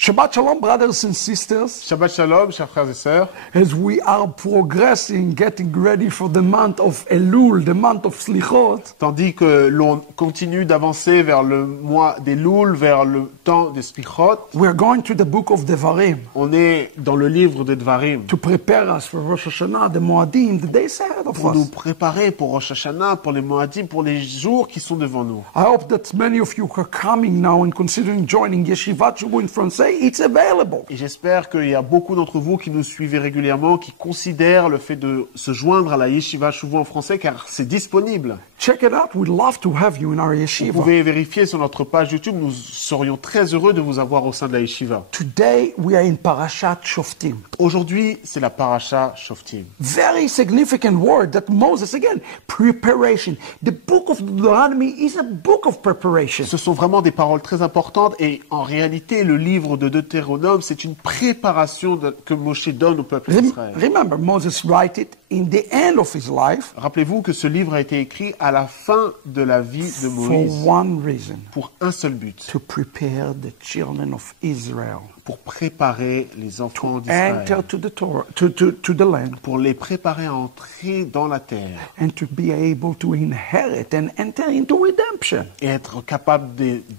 Shabbat Shalom, brothers and sisters. Shabbat Shalom, chers frères et sœurs. As we are progressing, getting ready for the month of Elul, the month of Slichot. Tandis que l'on continue d'avancer vers le mois des Loul, vers le temps des Slichot, We are going to the book of Devarim on est dans le livre de Devarim to prepare us for Rosh Hashanah, the Moadim, the days ahead of pour nous us. préparer pour Rosh Hashanah, pour les Moadim, pour les jours qui sont devant nous. I hope that many of you are coming now and considering joining Yeshivat Shuvu in France. It's available. Et j'espère qu'il y a beaucoup d'entre vous qui nous suivez régulièrement, qui considèrent le fait de se joindre à la Yeshiva Shuvu en français, car c'est disponible. Check it out. We'd love to have you in our Vous yeshiva. pouvez vérifier sur notre page YouTube, nous serions très heureux de vous avoir au sein de la Yeshiva. Today we are in Parashat Shoftim. Aujourd'hui, c'est la Parasha Shoftim. Very significant word that Moses, again, preparation. The book of Deuteronomy is a book of preparation. Ce sont vraiment des paroles très importantes et en réalité, le livre de Deutéronome, c'est une préparation que Moshe donne au peuple d'Israël. Remember, Moses wrote it in the end of his life Rappelez-vous que ce livre a été écrit à la fin de la vie de for Moïse one reason, pour un seul but, to prepare the children of Israel pour préparer les enfants enter d'Israël, to the Torah, to the land, pour les préparer à entrer dans la terre and to be able to inherit and enter into redemption. et être capable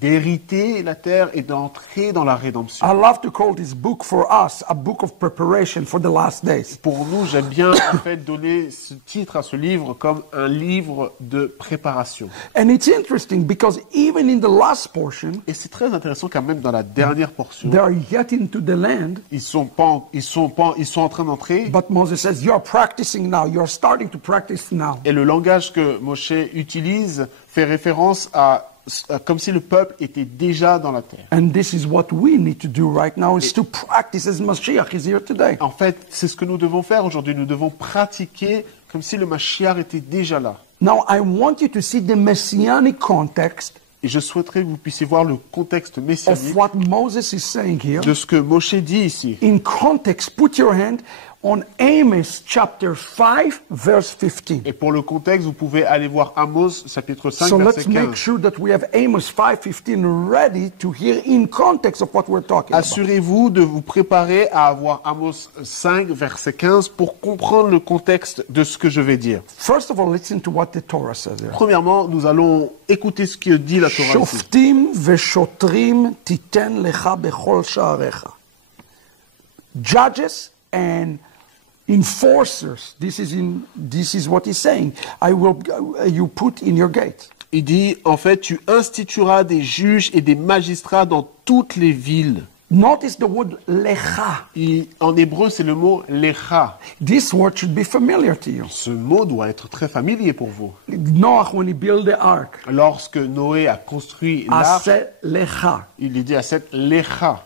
d'hériter la terre et d'entrer dans la rédemption. I love to call this book for us a book of preparation for the last days. Pour nous, j'aime bien en fait donner ce titre à ce livre comme un livre de préparation. And it's interesting because even in the last portion, Et c'est très intéressant quand même dans la dernière portion, they are yet into the land, ils sont en train d'entrer. but Moses says, you're practicing now, you're starting to practice now. Et le langage que Moshe utilise fait référence à comme si le peuple était déjà dans la terre. And this is what we need to do right now, is to practice as Mashiach is here today. En fait, c'est ce que nous devons faire aujourd'hui. Nous devons pratiquer comme si le Mashiach était déjà là. Now, I want you to see the messianic context Et je souhaiterais que vous puissiez voir le contexte of messianique what Moses is saying here. de ce que Moshe dit ici. In context, put your hand on Amos chapter 5, verse 15. Et pour le contexte, vous pouvez aller voir Amos, chapitre 5, So verset let's make 15. sure that we have Amos 5:15 ready to hear in context of what we're talking about. Assurez-vous de vous préparer à avoir Amos 5, verset 15, pour comprendre le contexte de ce que je vais dire. First of all, listen to what the Torah says here. Premièrement, nous allons écouter ce que dit la Torah ici. שופטים ושוטרים תיתן לך בכל שעריך. Judges and enforcers, this is what he's saying, you put in your gate. Il dit, en fait, tu institueras des juges et des magistrats dans toutes les villes. Notice the word lecha. En hébreu, c'est le mot lecha. This word should be familiar to you. Ce mot doit être très familier pour vous. Noah, when he built the ark, Lorsque Noé a construit l'arche, Aseh lecha. il lui dit à cette lecha.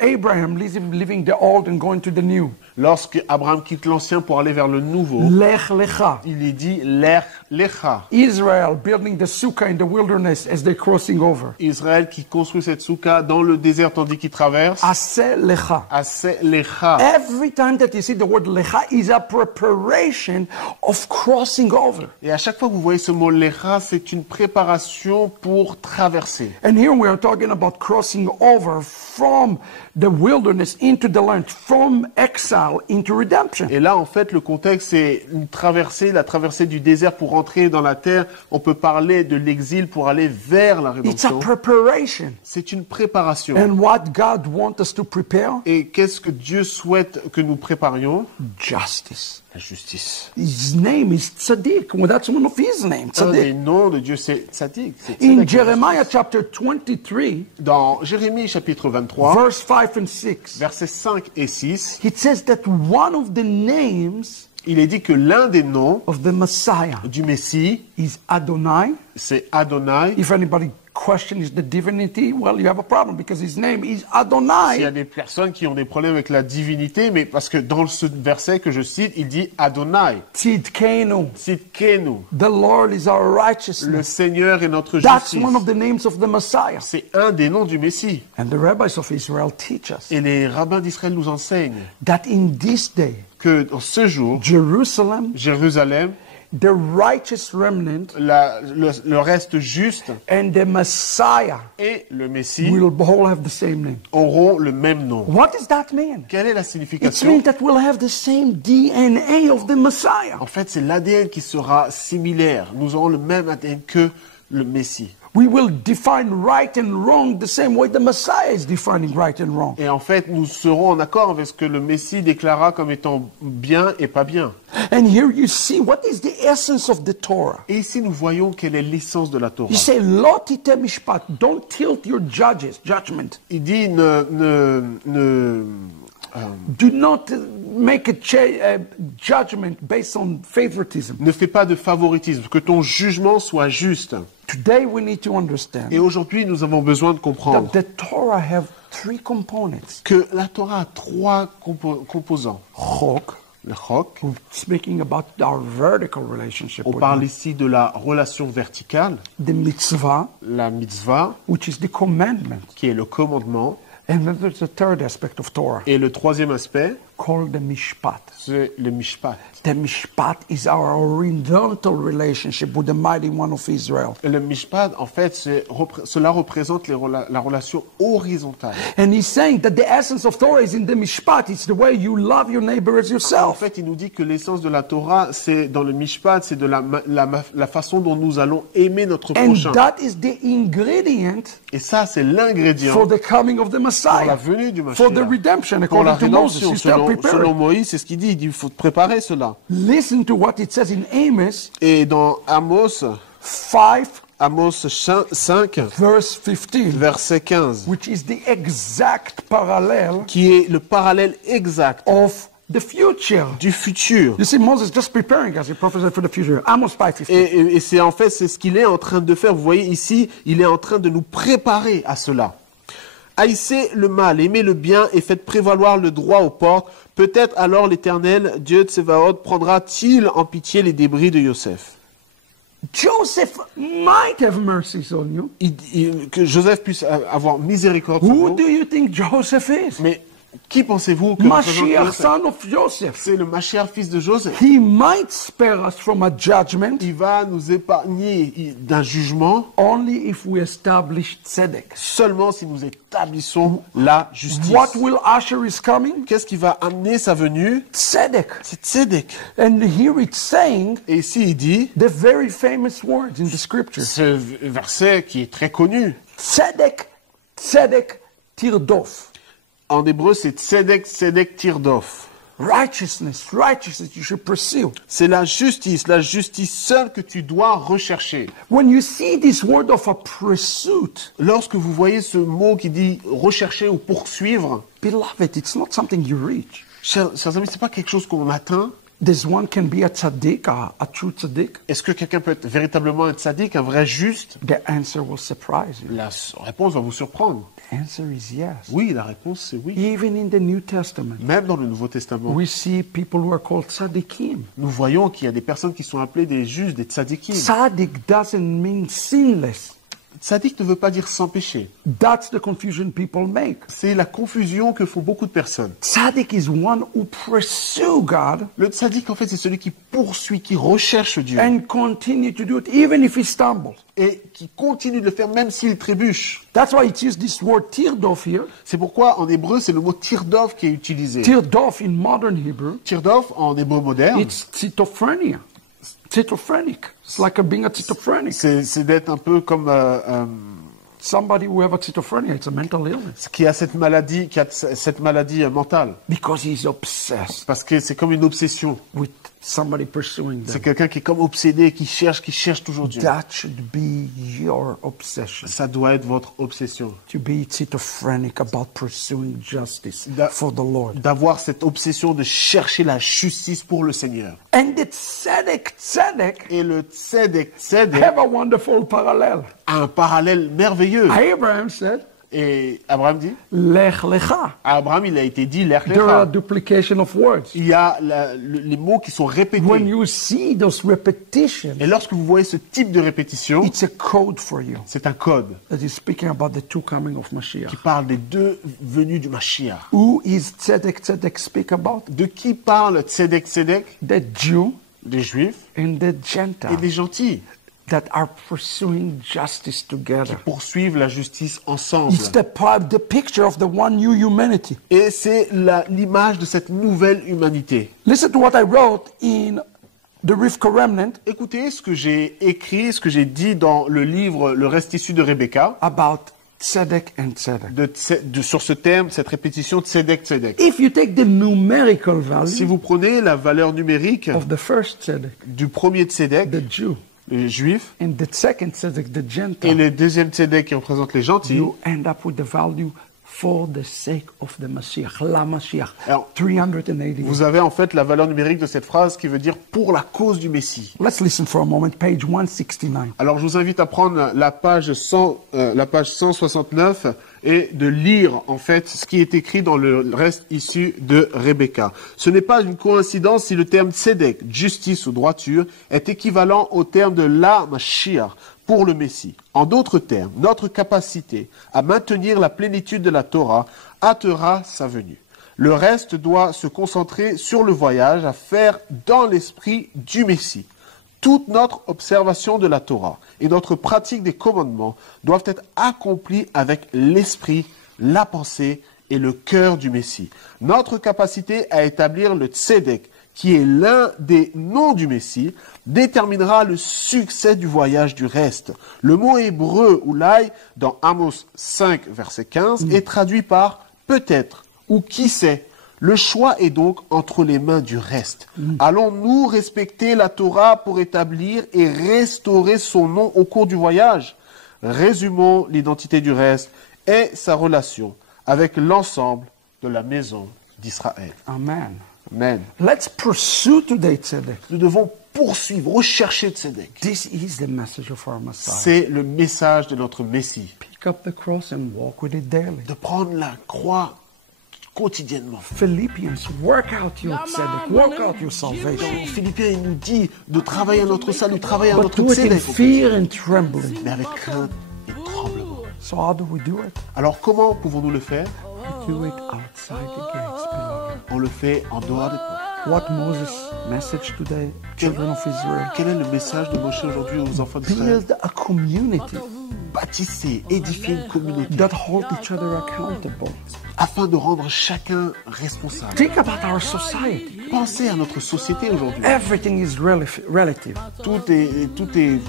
Abraham leaving the old and going to the new. Lorsque Abraham quitte l'ancien pour aller vers le nouveau, Lech lecha. il lui dit lech lecha. Israel building the sukkah in the wilderness as they're crossing over. Israël qui construit cette soukha dans le désert tandis qu'il traverse, Aseh lecha. Aseh lecha. Every time that you see the word lecha is a preparation of crossing over. Et à chaque fois que vous voyez ce mot lecha, c'est une préparation pour traverser. And here we are talking about crossing over from the wilderness into the land, from exile into redemption. Et là, en fait, le contexte, c'est une traversée, la traversée du désert pour entrer dans la terre. On peut parler de l'exil pour aller vers la It's a rédemption. preparation. C'est une préparation. And what God wants us to prepare? Et qu'est-ce que Dieu souhaite que nous préparions? Justice. La justice. His name is Tzaddik. Well, that's one of his names, Un des Tzaddik. noms de Dieu, c'est Tzaddik. C'est In Tzaddik. Jeremiah chapter 23, Dans Jérémie chapitre 23, verse 5 and 6, versets 5 et 6, it says that one of the names il est dit que l'un des noms of the Messiah du Messie, is Adonai. c'est Adonai. If anybody questions the divinity, well, you have a problem because his name is Il y a Adonai. des personnes qui ont des problèmes avec la divinité, mais parce que dans ce verset que je cite, il dit Adonai, Tzidkenu. Tzidkenu, The Lord is our le righteousness. Seigneur est notre That's justice. one of the names of the Messiah. C'est un des noms du Messie. And the rabbis of Israel teach us Et les rabbins d'Israël nous enseignent that in this day, que dans ce jour, Jerusalem Jérusalem the righteous remnant le reste juste and the Messiah et le Messie will all have the same name. auront le même nom. What does that mean? Quelle est la It signification? means that we'll have the same DNA of the Messiah. En fait, c'est l'ADN qui sera similaire. Nous aurons le même ADN que le Messie. We will define right and wrong the same way the Messiah is defining right and wrong. Et en fait, nous serons en accord avec ce que le Messie déclara comme étant bien et pas bien. And here you see what is the essence of the Torah. Et ici, nous voyons quelle est l'essence de la Torah. You say, Lo tite mishpat, don't tilt your judgment. Il dit Do not make a judgment based on favoritism. ne fais pas de favoritisme, que ton jugement soit juste. Today we need to understand Et aujourd'hui, nous avons besoin de comprendre that the Torah have three components. que la Torah a trois composants. Chok, Le chok, we're speaking about our vertical relationship on with parle God. ici de la relation verticale, The mitzvah, la mitzvah, which is the commandment. qui est le commandement, And then there's the third aspect of Torah, et le troisième aspect, called the mishpat. c'est le mishpat. The mishpat is our horizontal relationship with the mighty one of Israel. Et le mishpat, en fait, cela représente la relation horizontale. And he's saying that the essence of Torah is in the mishpat. It's the way you love your neighbor as En yourself. fait, il nous dit que l'essence de la Torah, c'est dans le mishpat, c'est de la façon dont nous allons aimer notre And prochain. that is the ingredient Et ça, c'est l'ingrédient for the coming of the pour la Messiah, venue du Mashiach. for the redemption, Pour la according to Moses. rédemption, He's still selon preparing. Moïse, c'est ce qu'il dit. Il dit, il faut préparer cela. Listen to what it says in Amos Et dans Amos 5, 5, verse 15, verset 15, which is the exact parallel qui est le parallèle exact of the future. du futur. You see, Moses just preparing as he prophesied for the future. Amos 5:15. Et c'est en fait, c'est ce qu'il est en train de faire. Vous voyez ici, il est en train de nous préparer à cela. Haïssez le mal, aimez le bien et faites prévaloir le droit aux portes. Peut-être alors l'Éternel, Dieu de Tsevaot, prendra-t-il en pitié les débris de Yosef. Joseph might have mercies on you. Que Joseph puisse avoir miséricorde sur Who vous. do you think Joseph is? Mais qui pensez-vous que représente Mashiach, Joseph? son of Joseph. C'est le Mashiach, fils de Joseph. He might spare us from a judgment Il va nous épargner d'un jugement only if we establish tzedek. seulement si nous établissons la justice. What will usher is coming? Qu'est-ce qui va amener sa venue? Tzedek. C'est Tzedek. And here it's saying Et ici, il dit, the very famous words in the scripture. ce verset qui est très connu, Tzedek, tzedek, tirdof. en hébreu, c'est Tzedek, Tzedek, Tirdof. Righteousness, righteousness you should pursue. C'est la justice seule que tu dois rechercher. When you see this word of a pursuit, Lorsque vous voyez ce mot qui dit rechercher ou poursuivre, beloved, it's not something you reach. chers amis, c'est pas quelque chose qu'on atteint. This one can be a tzaddik, a true tzaddik. Est-ce que quelqu'un peut être véritablement un tzaddik, un vrai juste? The answer will surprise you. La réponse va vous surprendre. The answer is yes. Oui, la réponse c'est oui. Even in the New Testament, Même dans le Nouveau Testament, we see people who are called tzaddikim. nous voyons qu'il y a des personnes qui sont appelées des justes, des tzaddikim. Tzaddik doesn't mean sinless. Tzaddik ne veut pas dire sans péché. That's the confusion people make. C'est la confusion que font beaucoup de personnes. Tzaddik is one who pursue God Le tzaddik, en fait, c'est celui qui poursuit, qui recherche Dieu. and continue to do it even if he stumbles. Et qui continue de le faire même s'il trébuche. That's why it uses this word tirdof here. C'est pourquoi, en hébreu, c'est le mot tirdof qui est utilisé. Tirdof in modern Hebrew, Tirdof, en hébreu moderne, it's schizophrenia. Schizophrenic. It's like being a schizophrenic. c'est d'être un peu comme Somebody who have a schizophrenia, it's a mental illness. qui a cette maladie mentale. Because he's obsessed Parce que c'est comme une obsession. with somebody pursuing C'est them. quelqu'un qui est comme obsédé, qui cherche toujours Dieu. That should be your obsession. Ça doit être votre obsession. To be schizophrenic about pursuing justice Da- for the Lord. D'avoir cette obsession de chercher la justice pour le Seigneur. And the tzedek Et le tzedek, tzedek have a wonderful parallel. a un parallèle merveilleux. Abraham said, Et Abraham dit, Lech lecha. à Abraham, il a été dit, l'Ech There are Lecha. duplication of words. Il y a les mots qui sont When répétés. you see those repetitions, Et lorsque vous voyez ce type de répétition, it's a code for you c'est un code that is speaking about the two coming of qui Mashiach. parle des deux venues du Mashiach. Who is tzedek speak about? De qui parle tzedek, tzedek? The Jew des Juifs and the et Gentiles des gentils that are pursuing justice together. poursuivent la justice ensemble. It's the picture of the one new humanity. Et c'est l'image de cette nouvelle humanité. Listen to what I wrote in the Rivka Remnant Écoutez ce que j'ai écrit, ce que j'ai dit dans le livre Le reste issu de Rebecca, about tzedek and tzedek. sur ce terme, cette répétition tzedek tzedek. If you take the numerical Si value vous prenez la valeur numérique of the first tzedek, du premier tzedek, the Jew, les juifs, and the second tzedek, the et Gentile, le deuxième tzedek qui représente les gentils, you end up with the value for the sake of the Mashiach, la Mashiach, Alors, 380. vous avez en fait la valeur numérique de cette phrase qui veut dire pour la cause du Messie. Let's listen for a moment, page 169. Alors je vous invite à prendre la page 169 et de lire en fait ce qui est écrit dans le reste issu de Rebecca. Ce n'est pas une coïncidence si le terme tzedek, justice ou droiture, est équivalent au terme de la Mashiach pour le Messie. En d'autres termes, notre capacité à maintenir la plénitude de la Torah hâtera sa venue. Le reste doit se concentrer sur le voyage à faire dans l'esprit du Messie. Toute notre observation de la Torah et notre pratique des commandements doivent être accomplies avec l'esprit, la pensée et le cœur du Messie. Notre capacité à établir le tzedek, qui est l'un des noms du Messie, déterminera le succès du voyage du reste. Le mot hébreu oulai dans Amos 5, verset 15, est traduit par peut-être ou qui sait. Le choix est donc entre les mains du reste. Allons-nous respecter la Torah pour établir et restaurer son nom au cours du voyage? Résumons l'identité du reste et sa relation avec l'ensemble de la maison d'Israël. Amen. Amen. Let's pursue today tzedek. Nous devons poursuivre, rechercher Tzedek. This is the message of our Messiah. C'est le message de notre Messie. Pick up the cross and walk with it daily. De prendre la croix quotidiennement. Philippians, work out your tzedek, work out your salvation. Dans Philippiens, il nous dit de travailler à notre salut, travailler à But notre do it in Tzedek. fear and trembling. Mais avec crainte et tremblement. So how do we do it? Alors comment pouvons-nous le faire? We do it outside the gates, beloved. On le fait en dehors des portes. What Moses' message today, children of Israel? Quel est le message de Moshe aujourd'hui aux enfants d'Israël? Build a community Bâtissez, édifiez une communauté that hold each other accountable. afin de rendre chacun responsable. Think about our society. Pensez à notre société aujourd'hui. Everything is relative. Tout est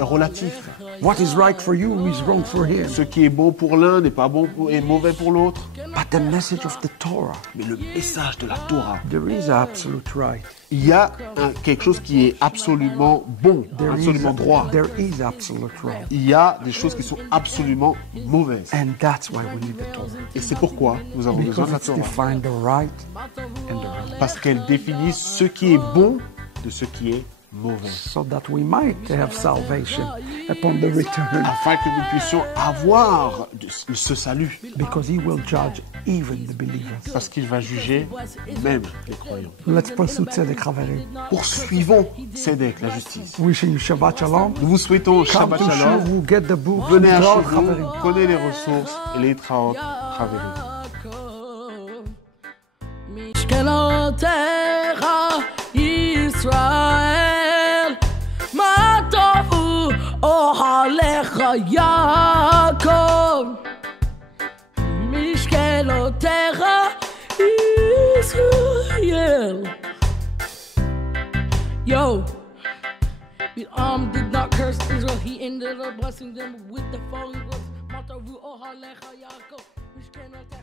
relatif. What is right for you is wrong for him. Ce qui est bon pour l'un n'est pas bon et mauvais pour l'autre. But the message of the Torah, Mais le message de la Torah, there is absolute right. il y a quelque chose qui est absolument bon, absolument droit. There is absolute wrong. Il y a des choses qui sont absolument mauvaises. And that's why we need the Torah. Et c'est pourquoi nous avons besoin Because de la it's Torah. defined the right and the wrong. Parce qu'elle définit ce qui est bon de ce qui est mauvais. So that we might have salvation upon the return. Afin que nous puissions avoir ce salut. Because he will judge even the believers. Parce qu'il va juger même les croyants. Let's pursue tzedek, Chaverim. Poursuivons Tzedek, la justice. Wishing you Shabbat Shalom. Nous vous souhaitons Come Shabbat to Shalom. Shuvu, get the book. Venez à Midrash, chez vous, Chaverim. prenez les ressources et les traot Chaverim. משכנותיך ישראל, מה טובו אוהליך יעקב. משכנותיך ישראל. Yo, did not curse Israel, he ended up blessing them with the following words. מה טובו אוהליך יעקב. משכנותיך